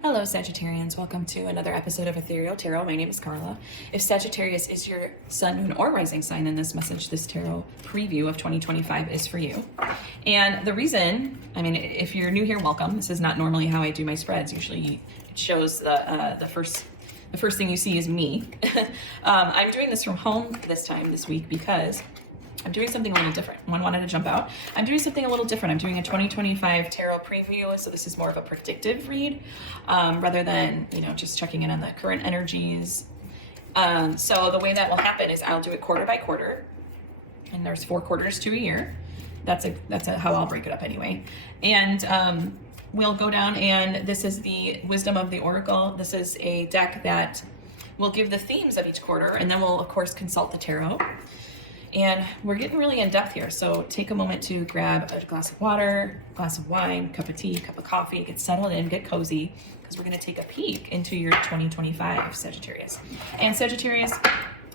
Hello Sagittarians, welcome to another episode of Ethereal Tarot. My name is Carla. If Sagittarius is your sun, moon, or rising sign, in this message, this tarot preview of 2025 is for you. And the reason, if you're new here, welcome. This is not normally how I do my spreads. Usually it shows the first thing you see is me. I'm doing this from home this week because I'm doing something a little different. One wanted to jump out. I'm doing something a little different. I'm doing a 2025 tarot preview. So this is more of a predictive read rather than, just checking in on the current energies. So the way that will happen is I'll do it quarter by quarter. And there's 4 quarters to a year. That's how I'll break it up anyway. And we'll go down, and this is the Wisdom of the Oracle. This is a deck that will give the themes of each quarter, and then we'll of course consult the tarot. And we're getting really in depth here, so take a moment to grab a glass of water, glass of wine, cup of tea, cup of coffee, get settled in, get cozy, because we're going to take a peek into your 2025 Sagittarius. And Sagittarius,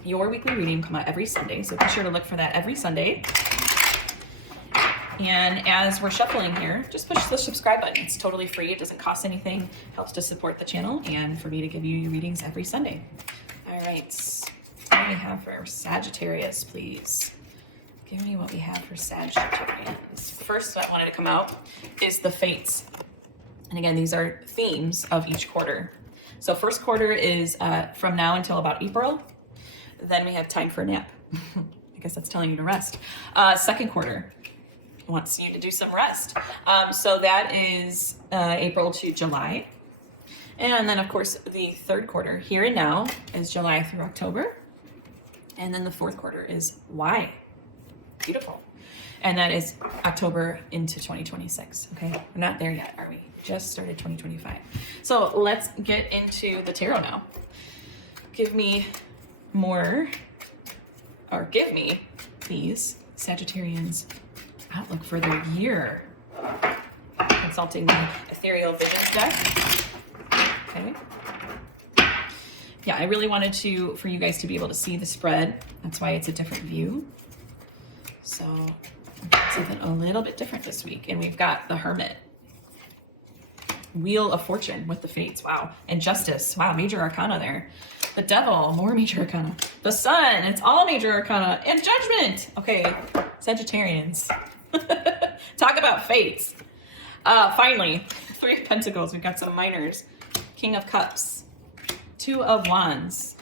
your weekly reading will come out every Sunday, so be sure to look for that every Sunday. And as we're shuffling here, just push the subscribe button. It's totally free. It doesn't cost anything. Helps to support the channel and for me to give you your readings every Sunday. All right. What do we have for Sagittarius, please? Give me what we have for Sagittarius. First I wanted to come out is the fates. And again, these are themes of each quarter. So first quarter is from now until about April. Then we have time for a nap. I guess that's telling you to rest. Second quarter wants you to do some rest. So that is April to July. And then of course the third quarter here and now is July through October. And then the fourth quarter is why. Beautiful. And that is October into 2026. Okay, we're not there yet, are we? Just started 2025. So let's get into the tarot now. Give me, please, Sagittarians, outlook for their year. Consulting the Ethereal Visions deck. Okay. Yeah, I really wanted for you guys to be able to see the spread. That's why it's a different view. So something a little bit different this week. And we've got the Hermit. Wheel of Fortune with the Fates. Wow. And Justice. Wow, major arcana there. The Devil, more major arcana. The Sun, it's all major arcana. And Judgment. Okay, Sagittarians. Talk about fates. Finally, 3 of Pentacles. We've got some minors. King of Cups. 2 of Wands,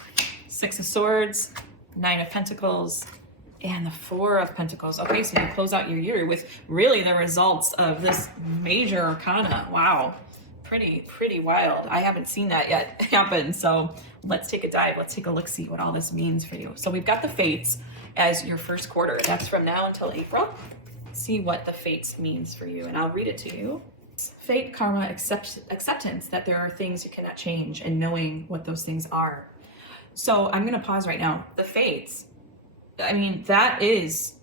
6 of Swords, 9 of Pentacles, and the 4 of Pentacles. Okay, so you close out your year with really the results of this major arcana. Wow, pretty wild. I haven't seen that yet happen, so let's take a dive. Let's take a look, see what all this means for you. So we've got the Fates as your first quarter. That's from now until April. See what the Fates means for you, and I'll read it to you. Fate, karma, acceptance that there are things you cannot change, and knowing what those things are. So I'm going to pause right now. The Fates, that is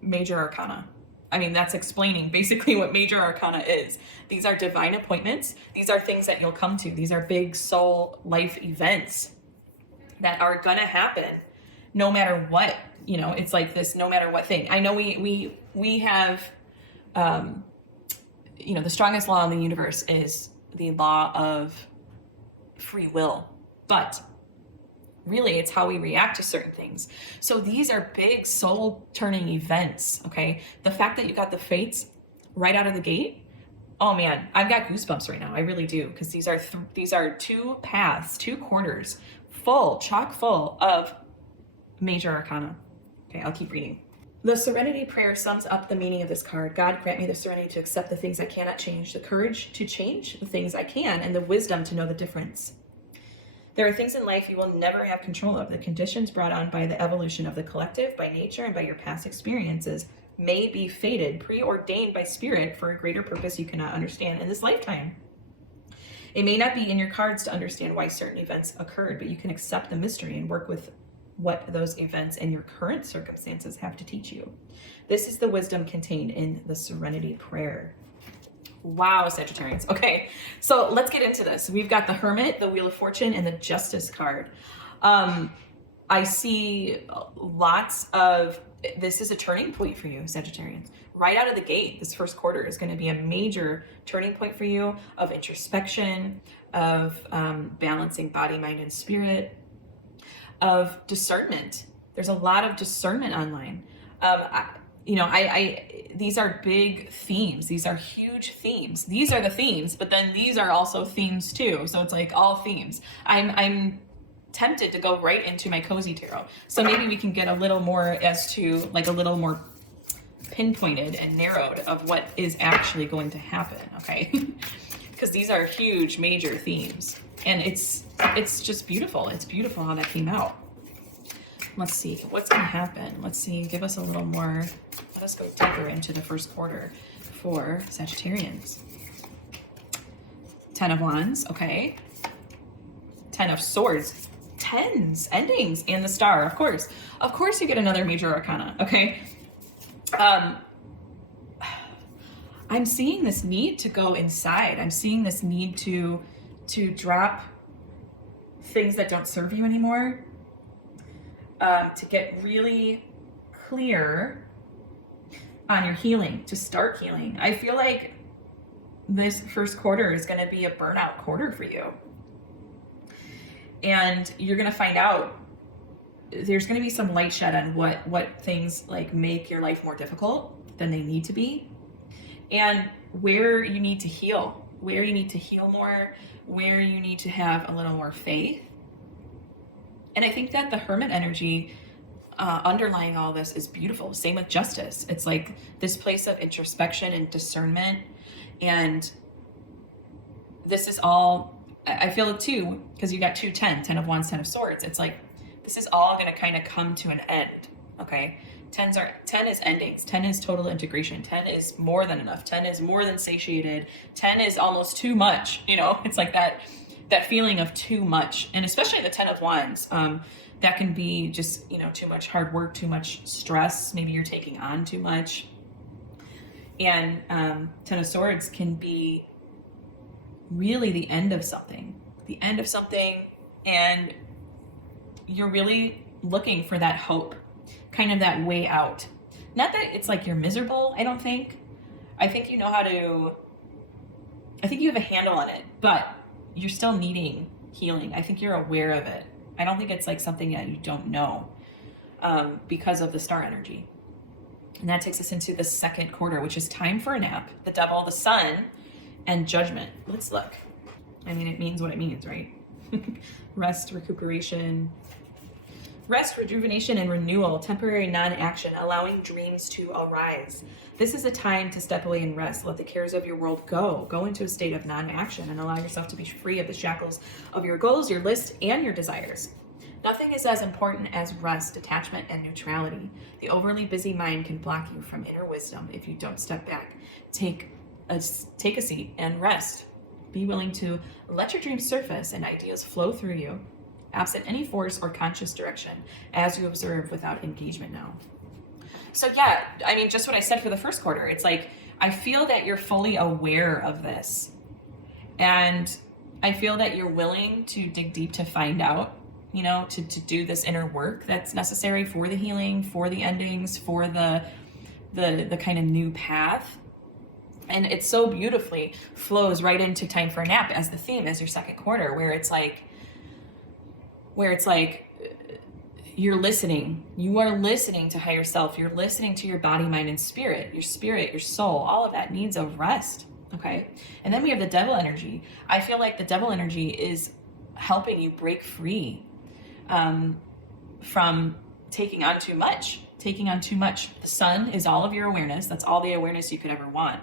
major arcana. That's explaining basically what major arcana is. These are divine appointments. These are things that you'll come to. These are big soul life events that are going to happen no matter what. It's like this no matter what thing. I know we have the strongest law in the universe is the law of free will, but really it's how we react to certain things. So these are big soul turning events. Okay. The fact that you got the Fates right out of the gate. Oh man, I've got goosebumps right now. I really do. Cause these are 2 paths, 2 quarters chock full of major arcana. Okay. I'll keep reading. The Serenity Prayer sums up the meaning of this card. God, grant me the serenity to accept the things I cannot change, the courage to change the things I can, and the wisdom to know the difference. There are things in life you will never have control of. The conditions brought on by the evolution of the collective, by nature, and by your past experiences may be fated, preordained by spirit for a greater purpose you cannot understand in this lifetime. It may not be in your cards to understand why certain events occurred, but you can accept the mystery and work with what those events and your current circumstances have to teach you. This is the wisdom contained in the Serenity Prayer. Wow, Sagittarians. Okay, so let's get into this. We've got the Hermit, the Wheel of Fortune, and the Justice card. I see lots of this is a turning point for you, Sagittarians. Right out of the gate, this first quarter is going to be a major turning point for you of introspection, of balancing body, mind, and spirit, of discernment. There's a lot of discernment online. These are big themes. These are huge themes. These are the themes, but then these are also themes too. So it's like all themes. I'm tempted to go right into my cozy tarot. So maybe we can get a little more as to like a little more pinpointed and narrowed of what is actually going to happen. Okay. Because these are huge, major themes, and it's just beautiful. It's beautiful how that came out. Let's see what's going to happen. Let's see. Give us a little more. Let us go deeper into the first quarter for Sagittarians. 10 of Wands. Okay. 10 of Swords. Tens, endings, and the Star. Of course, you get another major arcana. Okay. I'm seeing this need to go inside. I'm seeing this need to drop things that don't serve you anymore, to get really clear on your healing, to start healing. I feel like this first quarter is going to be a burnout quarter for you. And you're going to find out there's going to be some light shed on what things like make your life more difficult than they need to be. And where you need to heal, where you need to heal more, where you need to have a little more faith. And I think that the Hermit energy underlying all this is beautiful. Same with Justice. It's like this place of introspection and discernment. And this is all, I feel it too, because you got 10 of Wands, 10 of Swords. It's like, this is all going to kind of come to an end. Okay. 10 is endings. 10 is total integration. 10 is more than enough. 10 is more than satiated. 10 is almost too much. It's like that feeling of too much. And especially the 10 of Wands, that can be just, too much hard work, too much stress. Maybe you're taking on too much. And 10 of Swords can be really the end of something. And you're really looking for that hope, kind of that way out. Not that it's like you're miserable, I don't think. I think you have a handle on it, but you're still needing healing. I think you're aware of it. I don't think it's like something that you don't know, because of the Star energy. And that takes us into the second quarter, which is time for a nap, the Devil, the Sun, and Judgment. Let's look. I mean, it means what it means, right? Rest, recuperation, rejuvenation, and renewal, temporary non-action, allowing dreams to arise. This is a time to step away and rest. Let the cares of your world go. Go into a state of non-action and allow yourself to be free of the shackles of your goals, your list, and your desires. Nothing is as important as rest, detachment, and neutrality. The overly busy mind can block you from inner wisdom if you don't step back. Take a seat and rest. Be willing to let your dreams surface and ideas flow through you, absent any force or conscious direction, as you observe without engagement now. So yeah, I mean, just what I said for the first quarter, it's like, I feel that you're fully aware of this. And I feel that you're willing to dig deep to find out, to do this inner work that's necessary for the healing, for the endings, for the kind of new path. And it so beautifully flows right into time for a nap as the theme, as your second quarter, where it's like you're listening. You are listening to higher self. You're listening to your body, mind, and spirit, your soul. All of that needs a rest. Okay. And then we have the Devil energy. I feel like the Devil energy is helping you break free from taking on too much. The Sun is all of your awareness. That's all the awareness you could ever want.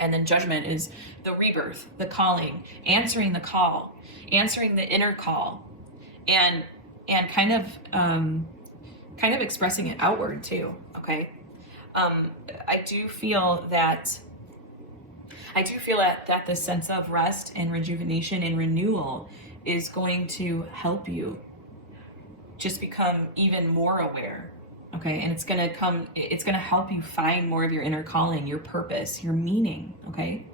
And then Judgment is the rebirth, the calling, answering the call, answering the inner call, and kind of expressing it outward too. Okay. I do feel that this sense of rest and rejuvenation and renewal is going to help you just become even more aware. Okay. And it's going to help you find more of your inner calling, your purpose, your meaning. Okay.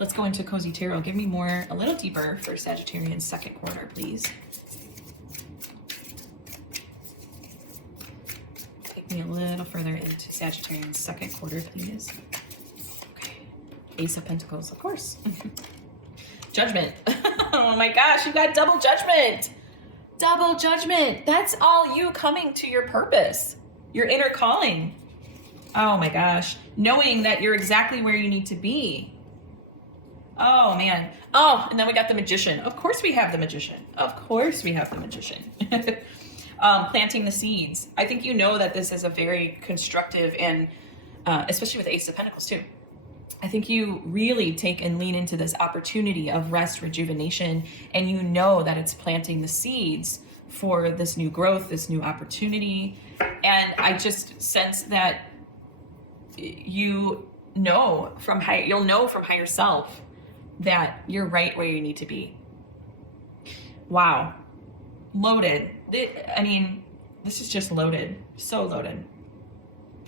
Let's go into Cozy Tarot. Give me more, a little deeper for Sagittarian's second quarter, please. me a little further into Sagittarius second quarter, please. Okay. Ace of Pentacles, of course. Judgment. Oh my gosh, you got double judgment. Double judgment. That's all you coming to your purpose, your inner calling. Oh my gosh. Knowing that you're exactly where you need to be. Oh man. Oh, and then we got the Magician. Of course we have the Magician. Of course we have the Magician. Planting the seeds. I think you know that this is a very constructive and especially with Ace of Pentacles too. I think you really take and lean into this opportunity of rest, rejuvenation, and you know that it's planting the seeds for this new growth, this new opportunity. And I just sense that you know from you'll know from higher self that you're right where you need to be. Wow. Loaded. I mean, this is just loaded. So loaded.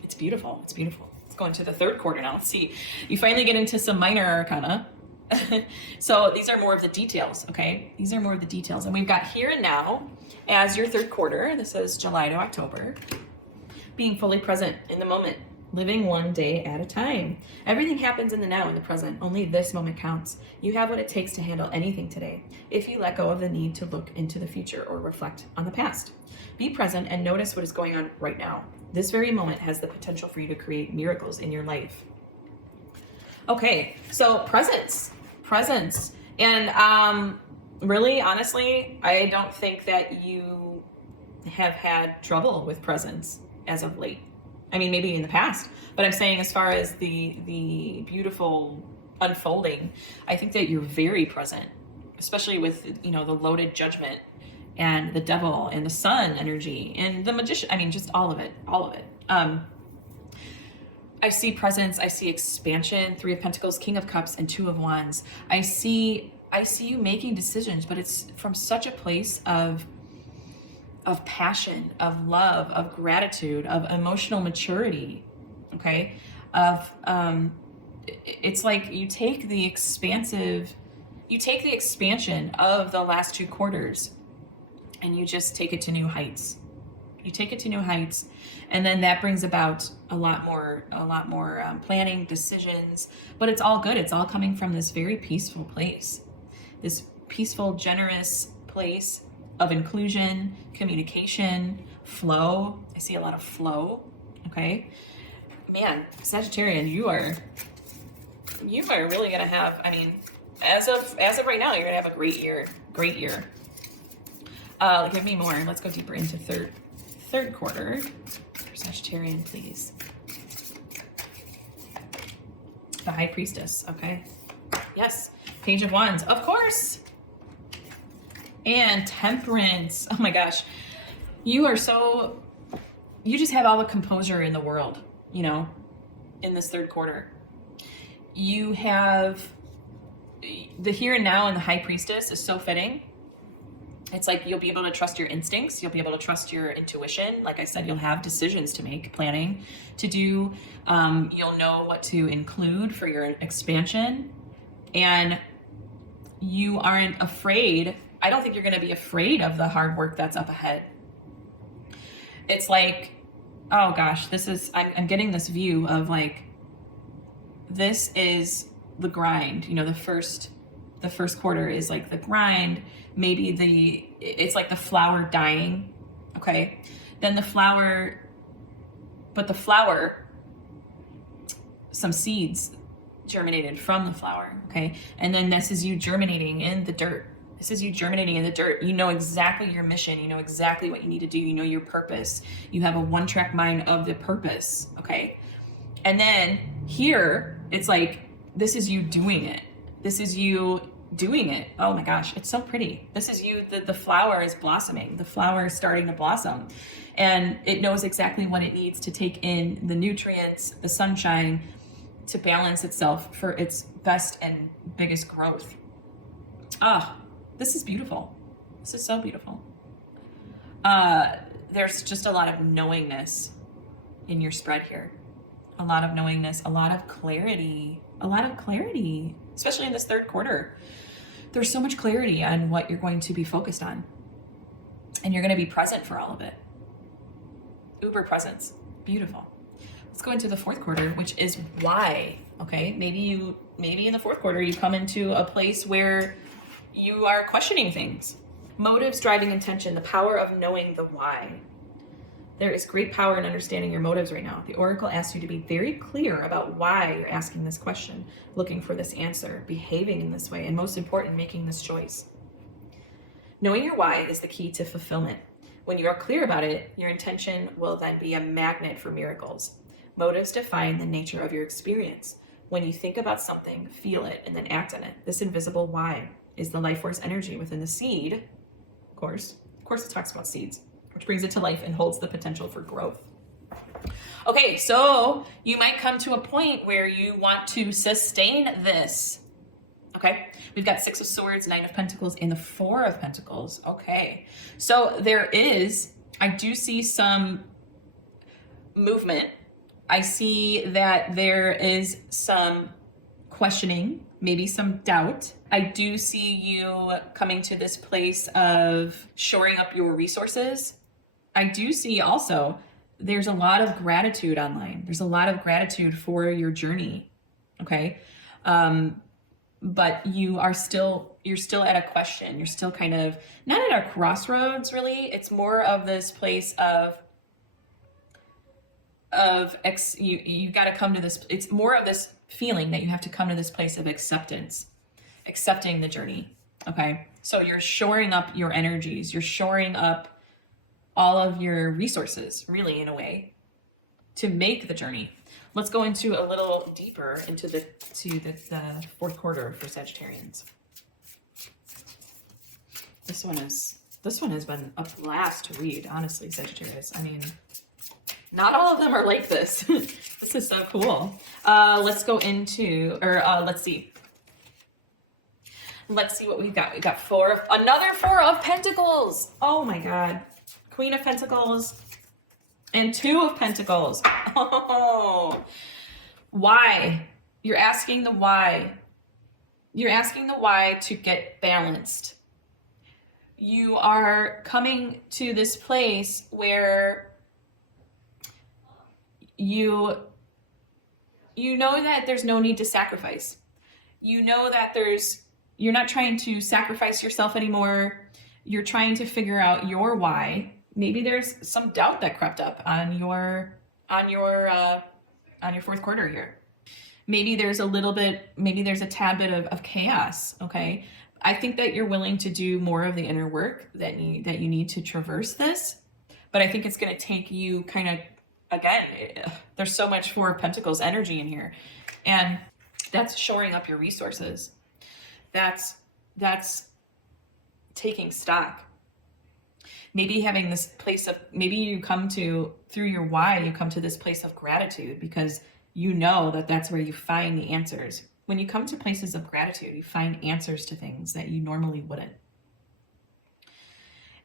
It's beautiful. It's beautiful. Let's go into the third quarter now. Let's see. You finally get into some minor arcana. So these are more of the details, okay? These are more of the details. And we've got here and now as your third quarter. This is July to October. Being fully present in the moment. Living one day at a time. Everything happens in the now, in the present. Only this moment counts. You have what it takes to handle anything today. If you let go of the need to look into the future or reflect on the past. Be present and notice what is going on right now. This very moment has the potential for you to create miracles in your life. Okay, so presence. And really, honestly, I don't think that you have had trouble with presence as of late. I mean, maybe in the past, but I'm saying as far as the beautiful unfolding, I think that you're very present, especially with, you know, the loaded judgment and the devil and the sun energy and the Magician. I mean, just all of it. I see presence. I see expansion, 3 of Pentacles, King of Cups, and 2 of Wands. I see you making decisions, but it's from such a place of passion, of love, of gratitude, of emotional maturity, okay? It's like you take the expansion of the last 2 quarters and you just take it to new heights. You take it to new heights, and then that brings about a lot more planning, decisions, but it's all good. It's all coming from this very peaceful place, this peaceful, generous place of inclusion, communication, flow. I see a lot of flow. Okay, man, Sagittarian, you are really gonna have. I mean, as of right now, you're gonna have a great year. Great year. Give me more. Let's go deeper into third quarter for Sagittarian, please. The High Priestess. Okay. Yes. Page of Wands. Of course. And Temperance. Oh my gosh. You just have all the composure in the world, you know, in this third quarter. You have the here and now, and the High Priestess is so fitting. It's like you'll be able to trust your instincts. You'll be able to trust your intuition. Like I said, you'll have decisions to make, planning to do. You'll know what to include for your expansion. And you aren't afraid. I don't think you're going to be afraid of the hard work that's up ahead. It's like, oh gosh, I'm getting this view of like, this is the grind. You know, the first quarter is like the grind. Maybe it's like the flower dying. Okay. Then the flower, some seeds germinated from the flower. Okay. And then this is you germinating in the dirt. You know exactly your mission. You know exactly what you need to do. You know your purpose. You have a one-track mind of the purpose. Okay. And then here, it's like, this is you doing it. Oh my gosh, it's so pretty. This is you, the flower is blossoming. The flower is starting to blossom. And it knows exactly what it needs to take in the nutrients, the sunshine, to balance itself for its best and biggest growth. This is beautiful. This is so beautiful. There's just a lot of knowingness in your spread here. A lot of knowingness, a lot of clarity, especially in this third quarter. There's so much clarity on what you're going to be focused on. And you're going to be present for all of it. Uber presence. Beautiful. Let's go into the fourth quarter, which is why. Okay, maybe in the fourth quarter you come into a place where you are questioning things. Motives, driving intention, the power of knowing the why. There is great power in understanding your motives right now. The Oracle asks you to be very clear about why you're asking this question, looking for this answer, behaving in this way, and most important, making this choice. Knowing your why is the key to fulfillment. When you are clear about it, your intention will then be a magnet for miracles. Motives define the nature of your experience. When you think about something, feel it, and then act on it. This invisible why is the life force energy within the seed. Of course, it talks about seeds, which brings it to life and holds the potential for growth. Okay, so you might come to a point where you want to sustain this. Okay, we've got Six of Swords, Nine of Pentacles, and the Four of Pentacles. Okay, so I do see some movement. I see that there is some questioning, maybe some doubt. I do see you coming to this place of shoring up your resources. I do see also there's a lot of gratitude online. There's a lot of gratitude for your journey. Okay. But you're still at a question. You're still kind of not at a crossroads, really. It's more of this place you got to come to this. It's more of this feeling that you have to come to this place of acceptance, accepting the journey. Okay. So you're shoring up your energies. You're shoring up all of your resources, really, in a way, to make the journey. Let's go into a little deeper into the fourth quarter for Sagittarians. This one has been a blast to read, honestly, Sagittarius. I mean, not all of them are like this. This is so cool. Let's go into, let's see. Let's see what we've got. We've got another Four of Pentacles. Oh my God. Queen of Pentacles and Two of Pentacles. Oh, why? You're asking the why. You're asking the why to get balanced. You are coming to this place where you know that there's no need to sacrifice. You know that you're not trying to sacrifice yourself anymore. You're trying to figure out your why. Maybe there's some doubt that crept up on your fourth quarter here. Maybe there's a tad bit of chaos. Okay. I think that you're willing to do more of the inner work that you need to traverse this, but I think it's going to take you kind of, again, there's so much Four of Pentacles energy in here, and that's shoring up your resources. That's taking stock. Maybe having this place of, maybe you come to, through your why, you come to this place of gratitude because you know that that's where you find the answers. When you come to places of gratitude, you find answers to things that you normally wouldn't.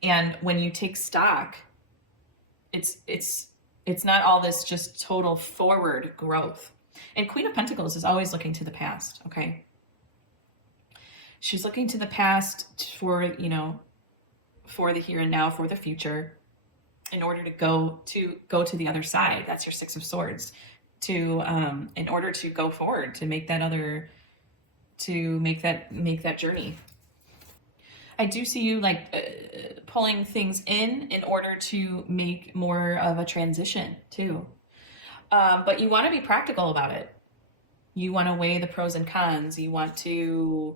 And when you take stock, it's not all this just total forward growth. And Queen of Pentacles is always looking to the past, okay? She's looking to the past for the here and now, for the future, in order to go to the other side. That's your Six of Swords. In order to go forward, to make that journey. I do see you pulling things in order to make more of a transition too. But you want to be practical about it. You want to weigh the pros and cons. You want to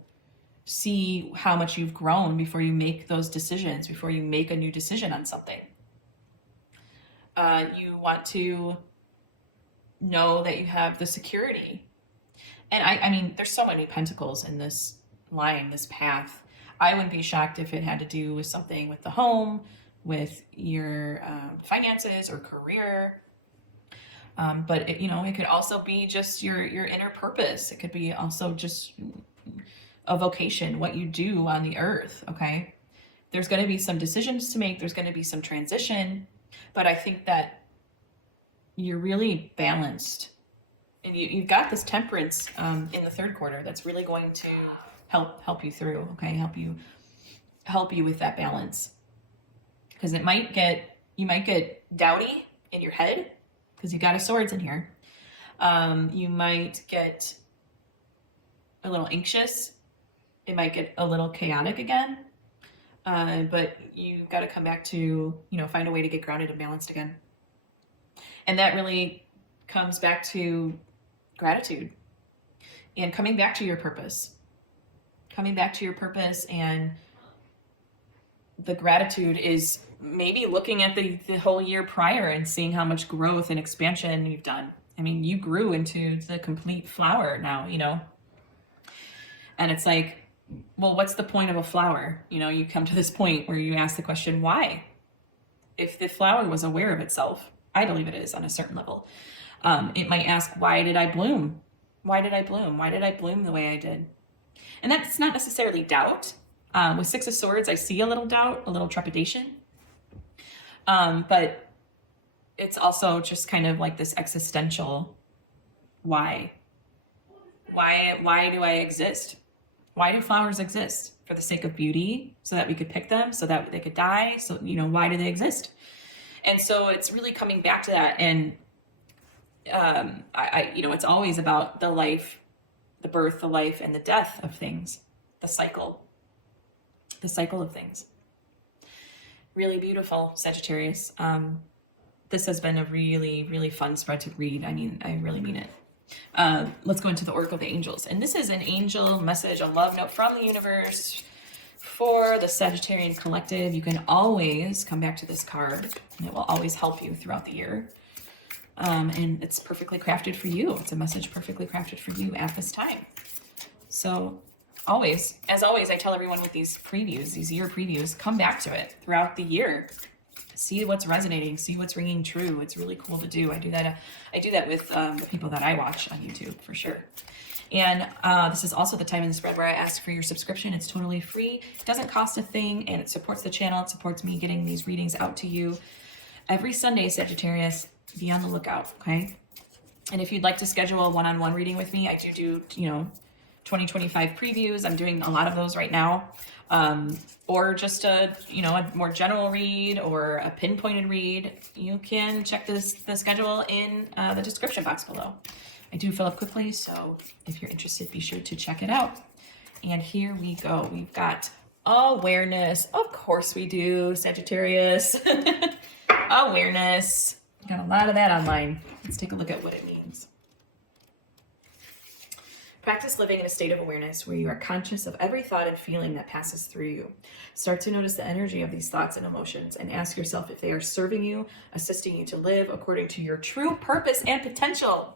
see how much you've grown before you make those decisions, before you make a new decision on something. You want to know that you have the security. And I mean, there's so many pentacles in this line, this path. I wouldn't be shocked if it had to do with something with the home, with your finances or career. But it could also be just your inner purpose. It could be also just a vocation, what you do on the earth. Okay. There's going to be some decisions to make. There's going to be some transition, but I think that you're really balanced, and you've got this temperance in the third quarter that's really going to help you through. Okay. Help you with that balance, because you might get dowdy in your head. because you got a swords in here. You might get a little anxious. It might get a little chaotic again. But you've got to come back to, you know, find a way to get grounded and balanced again. And that really comes back to gratitude and coming back to your purpose. Coming back to your purpose, and the gratitude is maybe looking at the whole year prior and seeing how much growth and expansion you've done. I mean, you grew into the complete flower now, you know, and it's like, well, what's the point of a flower? You know, you come to this point where you ask the question, why? If the flower was aware of itself, I believe it is on a certain level. It might ask, why did I bloom? Why did I bloom? Why did I bloom the way I did? And that's not necessarily doubt. With Six of Swords, I see a little doubt, a little trepidation. But it's also just kind of like this existential, why? Why do I exist? Why do flowers exist? For the sake of beauty, so that we could pick them, so that they could die. So, you know, why do they exist? And so it's really coming back to that. And, you know, it's always about the life, the birth, the life, and the death of things, the cycle of things. Really beautiful, Sagittarius. This has been a really, really fun spread to read. I mean, I really mean it. Let's go into the Oracle of the Angels. And this is an angel message, a love note from the universe for the Sagittarian collective. You can always come back to this card, and it will always help you throughout the year. And it's perfectly crafted for you. It's a message perfectly crafted for you at this time. So always, as always, I tell everyone with these previews, these year previews, come back to it throughout the year. See what's resonating, see what's ringing true. It's really cool to do. I do that with the people that I watch on YouTube for sure. And this is also the time in the spread where I ask for your subscription. It's totally free. It doesn't cost a thing, and it supports the channel. It supports me getting these readings out to you every Sunday, Sagittarius. Be on the lookout, okay? And if you'd like to schedule a one-on-one reading with me, I do, you know, 2025 previews. I'm doing a lot of those right now. Or just a, you know, a more general read or a pinpointed read, you can check the schedule in the description box below. I do fill up quickly, so if you're interested, be sure to check it out. And here we go. We've got awareness. Of course we do, Sagittarius. Awareness. Got a lot of that online. Let's take a look at what it means. Practice living in a state of awareness where you are conscious of every thought and feeling that passes through you. Start to notice the energy of these thoughts and emotions and ask yourself if they are serving you, assisting you to live according to your true purpose and potential.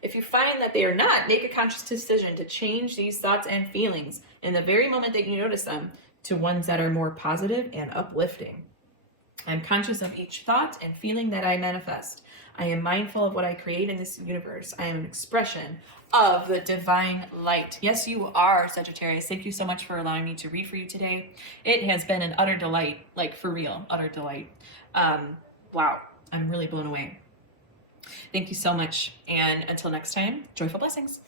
If you find that they are not, make a conscious decision to change these thoughts and feelings in the very moment that you notice them to ones that are more positive and uplifting. I'm conscious of each thought and feeling that I manifest. I am mindful of what I create in this universe. I am an expression of the divine light. Yes, you are, Sagittarius. Thank you so much for allowing me to read for you today. It has been an utter delight, like for real, utter delight. Wow, I'm really blown away. Thank you so much. And until next time, joyful blessings.